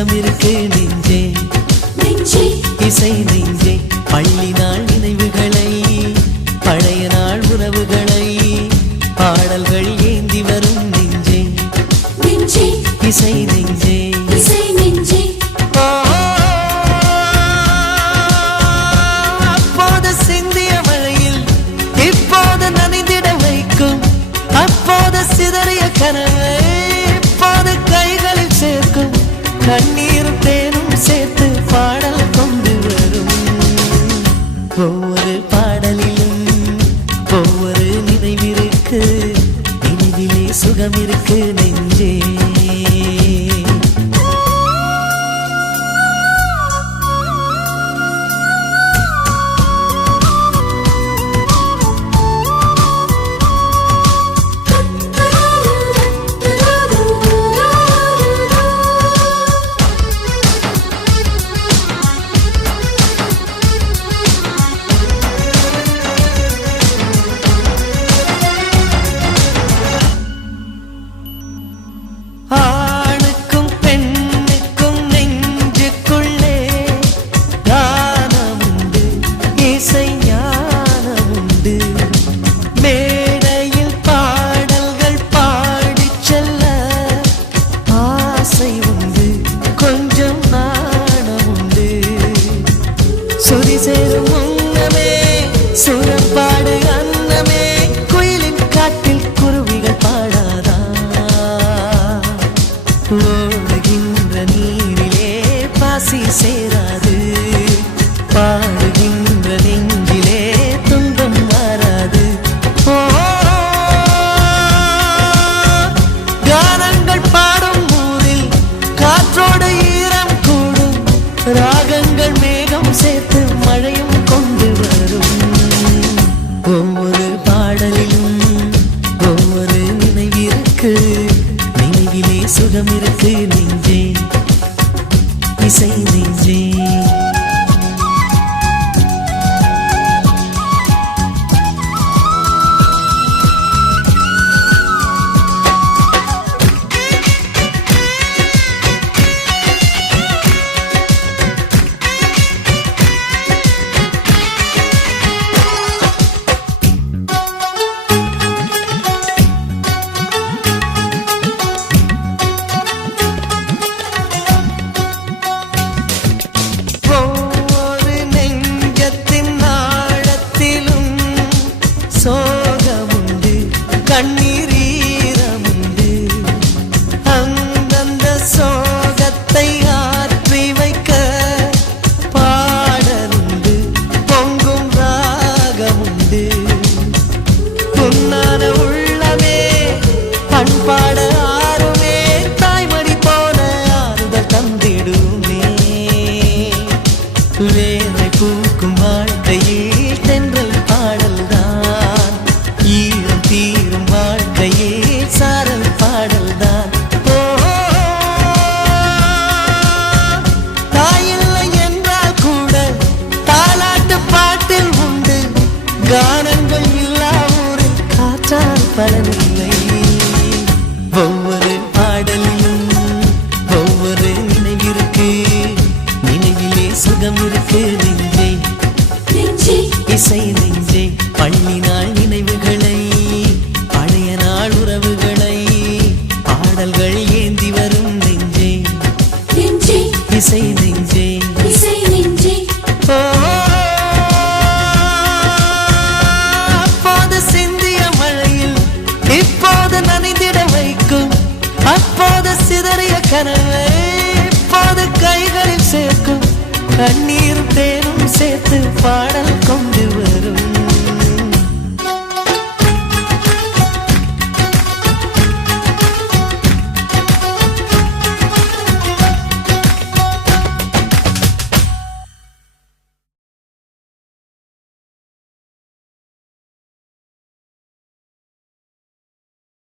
சுகம் இருக்கு நெஞ்சே நெஞ்சே இசை நெஞ்சே பள்ளி நாள் நினைவுகளை பழைய நாள் உறவுகளை பாடல்கள் ஏந்தி வரும் நெஞ்சே நெஞ்சே இசை நெஞ்சே இசை நெஞ்சே அப்போது சிந்திய மழையில் இப்போது நனைந்திட வைக்கும் அப்போது சிதறிய கனவை இப்போது கைகளில் சேர்க்கும் கண்ணீரும் தேனும் சேர்த்து பாடல் கொண்டு வரும் ஒவ்வொரு பாடலிலும் ஒவ்வொரு நினைவிருக்கு நினைவிலே சுகம் இருக்கு நெஞ்சே சுதி சேரும் முன்னமே சுரப்பாடு அன்னமே குயிலின் காட்டில் குருவிகள் பாடாதா ஓடுகின்ற நீரிலே பாசி சேராது பாடுகின்ற நெஞ்சிலே துன்பம் மாறாது கானங்கள் பாடும் ஊரில் காற்றோடு ஈரம் கூடும் ராகங்கள் மேகம் சேர்த்து மழையும் கொண்டு வரும் ஒவ்வொரு பாடலிலும் ஒவ்வொரு நினைவிற்கு நினைவிலே சுகம் இருக்கு நெஞ்சே இசை நெஞ்சே சோகமுண்டு கண்ணீரமுண்டு அந்தந்த சோகத்தை ஆற்றி வைக்க பாடலுண்டு பொங்கும் ராகமுண்டு புன்னான உள்ளமே பண்பாட ஆறுமே தாய்மடி போல ஆறுதல் தந்திடுமே வேலை பூக்கும் வாழ்க்கையில் தென்றல் பாடல் ஈரம் தீரும் வாழ்க்கையே சாரல் பாடல்தான் தாயில்லை என்றால் கூட தாலாட்டு பாட்டில் உண்டு கானங்கள் இல்லா ஊரில் காற்றால் பலனில்லை ஒவ்வொரு பாடலிலும் ஒவ்வொரு நினைவிற்கு நினைவிலே சுகம் இருக்கு நெஞ்சே இசை நெஞ்சே பள்ளி நாள் நினைவுகளை பழைய நாள் உறவுகளை பாடல்கள் ஏந்தி வரும் நெஞ்சே இசை நெஞ்சே இசை நெஞ்சே அப்போது சிந்திய மழையில் இப்போது நனைந்திட வைக்கும் அப்போது சிதறிய கனவை இப்போது கைகளில் சேர்க்கும் கண்ணீர் தேனும் சேர்த்து பாடல் கொண்டு வரும்